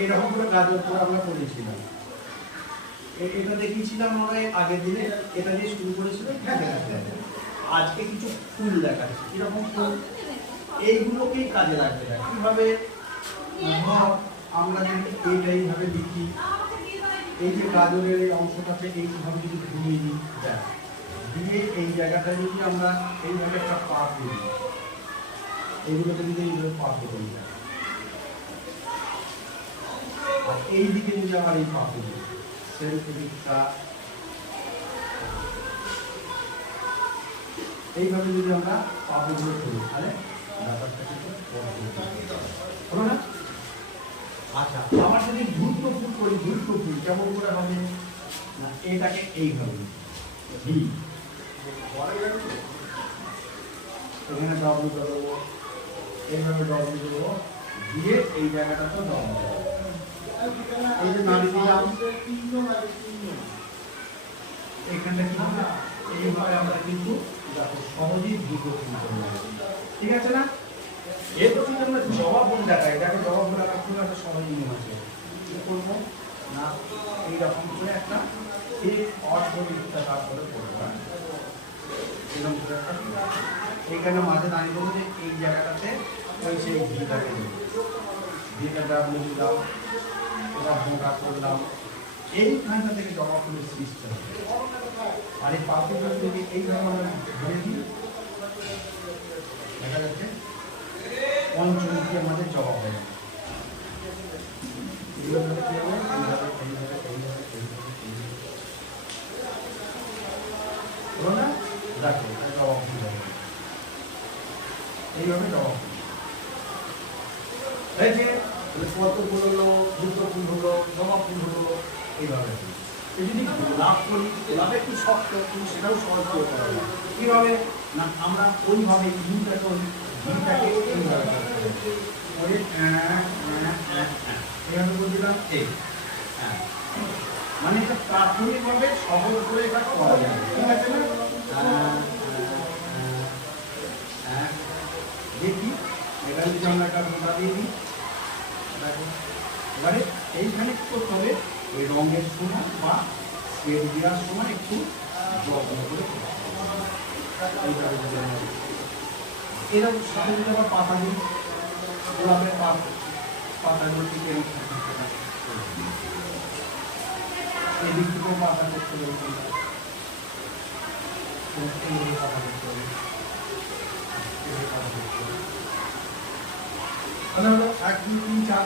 এইরকম করে গাজর করে আমরা করেছিলাম। এটা দেখিয়েছিলাম আমরা আগের দিনে, এটা দিয়ে শুরু করেছিলাম। আজকে কিছু ফুল দেখাচ্ছি, কিরকম ফুল, এইগুলোকেই কাজে লাগবে। কিভাবে আমরা যদি এইভাবে লিখি, এই যে গাজরের এই অংশটাতে এইভাবে যদি ঘুরিয়ে দিই, দিয়ে এই জায়গাটা যদি আমরা এইভাবে একটা পা করি, এইগুলোকে যদি এইভাবে পা করি, আর এই দিকে যদি আমার এই পা করি, এইভাবে যদি আমরা পাগুলো করি, তাহলে ব্যাপারটা কিন্তু হলো না। আচ্ছা, আমার যদি ধূর্ত ফুল করি, ধূর্ত ফুল কেমন করে হবে না, এটাকে এইভাবে এখানে ডবল দেবো, এইভাবে ডবল দেবো, দিয়ে এই জায়গাটা তো ডবল দেবো, এই যে নাড়ি দিলাম, এইখানটা কি হবে, এইভাবে আমরা কিন্তু সহজেই দ্রুত ফুল করবো। ঠিক আছে না? এর তো কিন্তু আমরা জবা ফুল দেখাই, দেখো জবা ফুল আঁকা খুব একটা সহজ নিয়ম আছে। কি করবো না, এইরকম করে একটা ঠিক অর্ধবৃত্তা তারপরে করবো, এরকম করে একটা, এইখানে মাঝে দাঁড়িয়ে বলবো যে এই জায়গাটাতে ওই সেই ঘিটাকে দেবো, ঘিটা ডাবলে দিলাম, এটা মোটা করলাম, এইখানটা থেকে জবা ফুলের সৃষ্টি হবে। আর এই পাপড়িটা যদি এইভাবে আমরা ধরে দিই, দেখা যাচ্ছে পঞ্চমুখী আমাদের জবা হয়ে যাবে। না দেখো জবা ফুল হবে, এইভাবে জবা ফুল, এই যে পদ্ম ফুল হলো, দুর্গ ফুল হলো, জবা ফুল হলো, এইভাবে। যদি গোলাপ করি, গোলাপে একটু শক্ত, কিন্তু সেটাও সহজ করে করা যায়। কীভাবে না, আমরা ওইভাবে ঘিটাকে এইভাবে করে এইভাবে করে দিলাম, এই মানে এটা প্রাথমিকভাবে সহজ করে এটা করা যায়। ঠিক আছে না? দেখি এখানে যদি আমরা একটা গোটা দিয়ে দিই, দেখো এবারে এইখানে কি করতে হবে, এই রঙের সময় বা শেড দেওয়ার সময় একটু যত্ন করে এরকম সাথে যদি আবার পাতা দিই, গোলাপের পাতাগুলো ঠিক এই দিক থেকেও পাতা করতে হবে, পাতা করতে হবে, তাহলে হলো 1 2 3 4